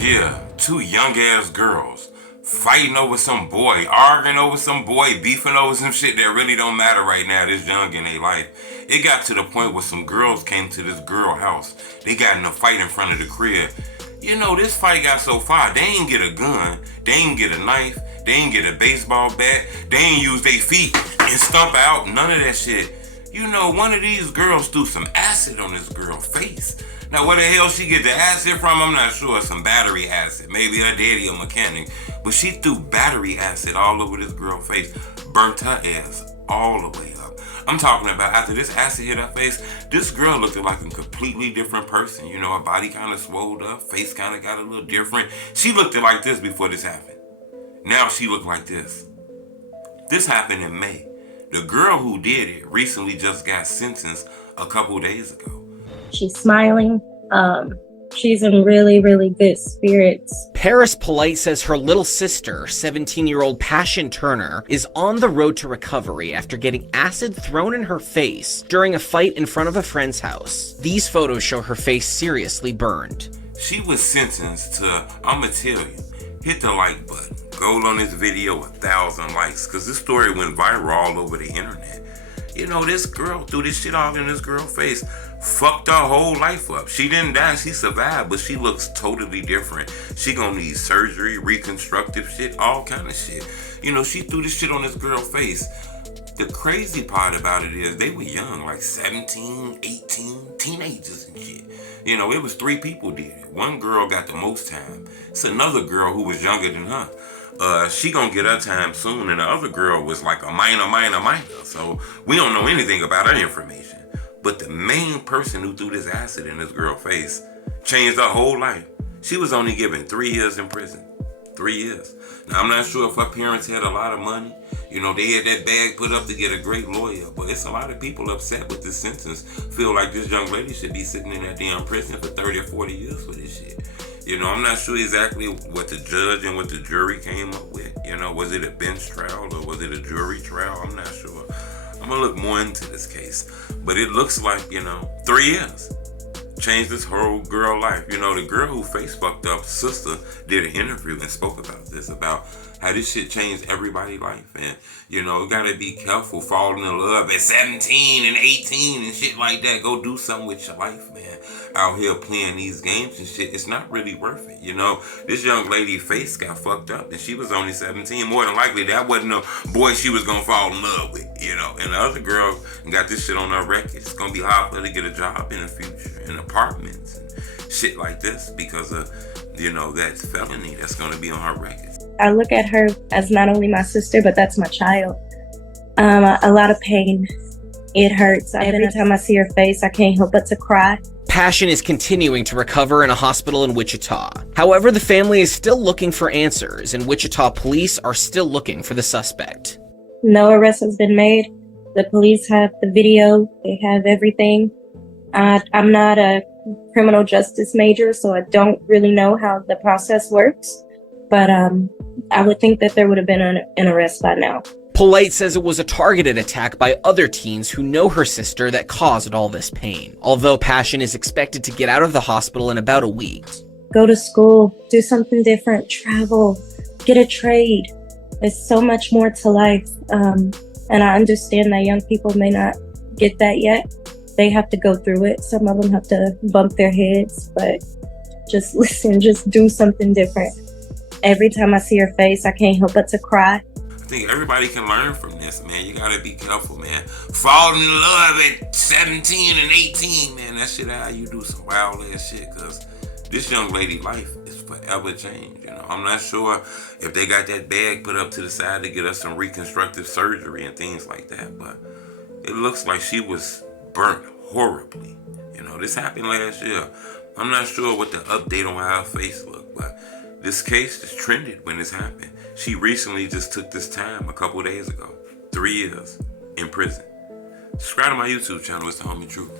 Yeah, two young ass girls fighting over some boy, arguing over some boy, beefing over some shit that really don't matter right now, this young in their life. It got to the point where some girls came to this girl house. They got in a fight in front of the crib. You know, this fight got so far, they ain't get a gun, they ain't get a knife, they ain't get a baseball bat, they ain't use their feet and stomp out, none of that shit. You know, one of these girls threw some acid on this girl's face. Now, where the hell she get the acid from, I'm not sure. Some battery acid. Maybe her daddy a mechanic. But she threw battery acid all over this girl's face. Burnt her ass all the way up. I'm talking about after this acid hit her face, this girl looked like a completely different person. You know, her body kind of swelled up. Face kind of got a little different. She looked like this before this happened. Now she looked like this. This happened in May. The girl who did it recently just got sentenced a couple days ago. She's smiling. She's in really, really good spirits. Paris Polite says her little sister, 17-year-old Passion Turner, is on the road to recovery after getting acid thrown in her face during a fight in front of a friend's house. These photos show her face seriously burned. She was sentenced to, I'ma tell you, hit the like button. Go on this video 1,000 likes, because this story went viral all over the internet. You know, this girl threw this shit all in this girl's face, fucked her whole life up. She didn't die, she survived, but she looks totally different. She gonna need surgery, reconstructive shit, all kind of shit. You know, she threw this shit on this girl's face. The crazy part about it is they were young, like 17, 18, teenagers and shit. You know, it was 3 people did it. One girl got the most time. It's another girl who was younger than her. She gonna get her time soon, and the other girl was like a minor. So we don't know anything about her information. But the main person who threw this acid in this girl's face changed her whole life. She was only given 3 years in prison. 3 years. Now, I'm not sure if her parents had a lot of money. You know, they had that bag put up to get a great lawyer. But it's a lot of people upset with this sentence. Feel like this young lady should be sitting in that damn prison for 30 or 40 years for this shit. You know, I'm not sure exactly what the judge and what the jury came up with. You know, was it a bench trial or was it a jury trial? I'm not sure. I'm gonna look more into this case. But it looks like, you know, 3 years changed this whole girl life. You know, the girl who face fucked up, sister, did an interview and spoke about this, about how this shit changed everybody's life. And, you know, you gotta be careful falling in love at 17 and 18 and shit like that. Go do something with your life, man. Out here playing these games and shit, it's not really worth it. You know, this young lady's face got fucked up and she was only 17. More than likely, that wasn't a boy she was gonna fall in love with, you know. And the other girl got this shit on her record. It's gonna be hard for her to get a job in the future, in apartments and shit like this because of, you know, that felony that's gonna be on her record. I look at her as not only my sister, but that's my child. A lot of pain. It hurts. Every time I see her face, I can't help but to cry. Passion is continuing to recover in a hospital in Wichita. However, the family is still looking for answers, and Wichita police are still looking for the suspect. No arrest has been made. The police have the video. They have everything. I'm not a criminal justice major, so I don't really know how the process works. But I would think that there would have been an arrest by now. Polite says it was a targeted attack by other teens who know her sister that caused all this pain. Although Passion is expected to get out of the hospital in about a week. Go to school, do something different, travel, get a trade. There's so much more to life. And I understand that young people may not get that yet. They have to go through it. Some of them have to bump their heads, but just listen, just do something different. Every time I see her face, I can't help but to cry. I think everybody can learn from this, man. You gotta be careful, man. Falling in love at 17 and 18, man. That shit how you do some wild ass shit, cause this young lady's life is forever changed. You know, I'm not sure if they got that bag put up to the side to get us some reconstructive surgery and things like that, but it looks like she was burnt horribly. You know, this happened last year. I'm not sure what the update on how her face looked, but this case just trended when this happened. She recently just took this time a couple days ago. 3 years in prison. Subscribe to my YouTube channel. It's The Homie Truth.